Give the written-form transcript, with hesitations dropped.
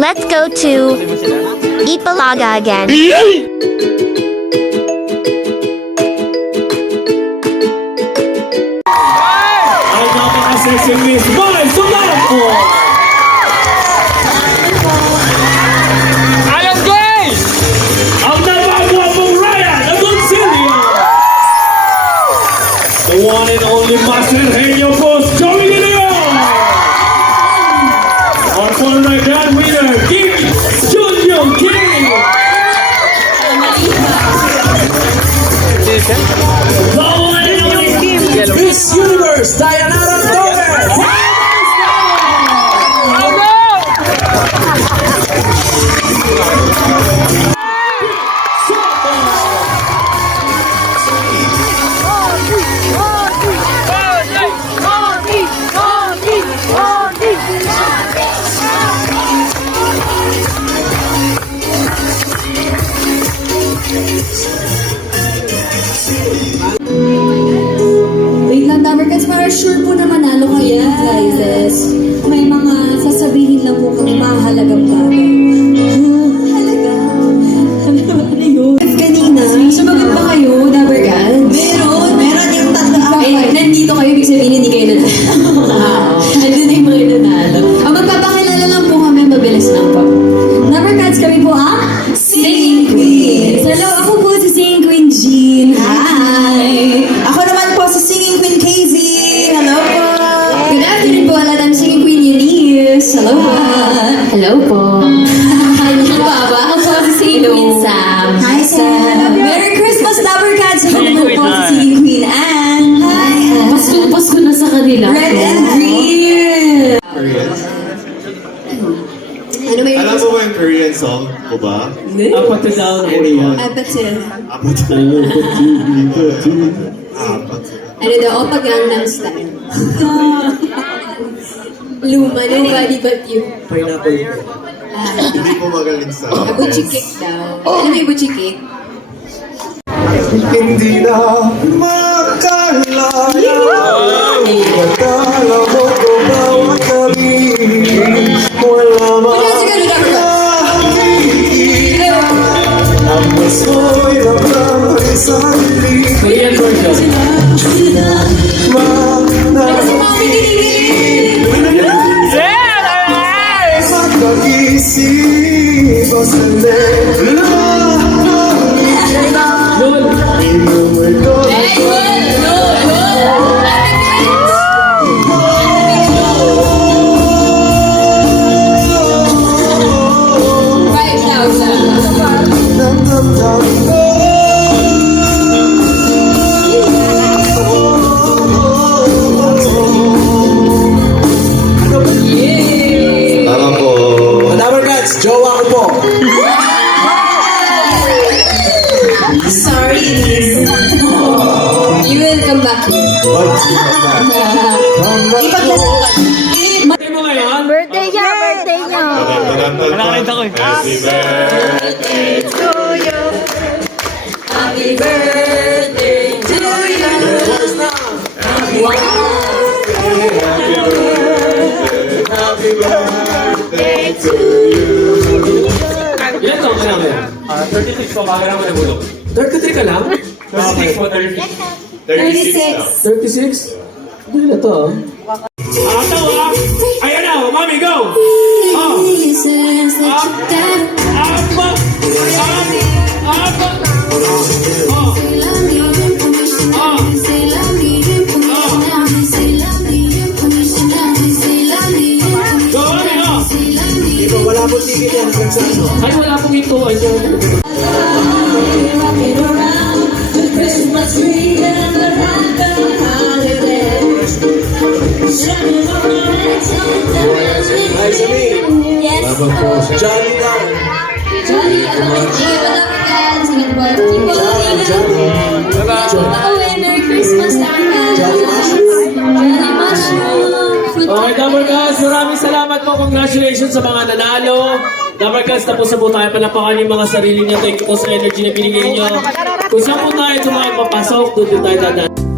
Let's go to Ipalaga again. Ang napaka-sexy Miss Boy Sulampo! Ayan, Grace! Ang napaka-gwapong Ryan Agoncillo! The one and only Master Henyo Boss Joey De Leon! Our former grand winner, Kim Junyo Kim! The one and only Miss Universe Dayanara Torres! Wait lang, Dabarkats, para sure po na manalo kayo ng prizes. May mga sasabihin lang po kung mahalagang bagay. Halaga? Ano yun? Kanina, sumagot ba kayo, Dabarkats? Meron yung tatlo. Ay, nandito kayo, ibig sabihin hindi kayo nanalo. Andun na yung mga nanalo. Ang magpapakilala lang po kami, mabilis lang po. Dabarkats, kami po ang Singing Queens. Hello, ako po si Singing Queen Jean. Hi! Ako naman po si Singing Queen KZ. Hello po! Good afternoon po, I'm Singing Queen Eunice. Hello po! Hello po! Hi, Baba. Ako po si Singing Queen Sam. Hi, Sam! Merry Christmas, Dabarkats! Ako naman po si Singing Queen Anne. Hi, Anne! Pasko na sa kanila. Red and green! Ano may Alam mo ba yung Korean song ko ba? Apat na daw na Korean. Apatil. Apat. Ano daw? Oppa Gangnam Style. Luma, nobody but you. Pineapple. Hindi ko magaling sa Abuchi cake daw. Ano may abuchi cake? Hindi na makalaya. Katala mo ko bawat gabi. Wala Wala siguro dapat. ang mas mo'y ramdam ay sarili. Korean version. Kasi mami kinikilig. Pag-isip o sandali. Yun. Hey, good! Tama po. Dabarkats, jowa ko po. Sorry, Elise. You will come back here. Birthday mo ngayon? Birthday niya, birthday niya. Nakakita ko eh. Happy birthday. Happy birthday to you. Happy birthday to you. Ilan taon ka namin? 36 po, baga naman nabulok. 33 ka lang? 36 po, 36. 36 na. 36. Hindi na to. Tawa! Ayan na! Mami, go! Oh! Pieces that you got. Apa! Apa! Oh! Go, Mami, oh! Wala po tigil yan. Ay, wala pong ito. Ay, Rocking around the Christmas tree and the happy holidays. Shining on Ay, sabi. Yes. Salamat po. Johnny daw. Johnny, ano ba yung Dabarkats? Ingat po. Keep on Johnny. Merry Christmas, Dabarkats. Johnny Mushroom. Johnny Mushroom. Okay, Dabarkats, maraming salamat po. Congratulations sa mga nanalo. Dabarkats, tapos na po tayo. Palapakan yung mga sarili niyo. Thank you po sa energy na binigay niyo. Kung saan po tayo tumayo papasok, doon tayo dadaan.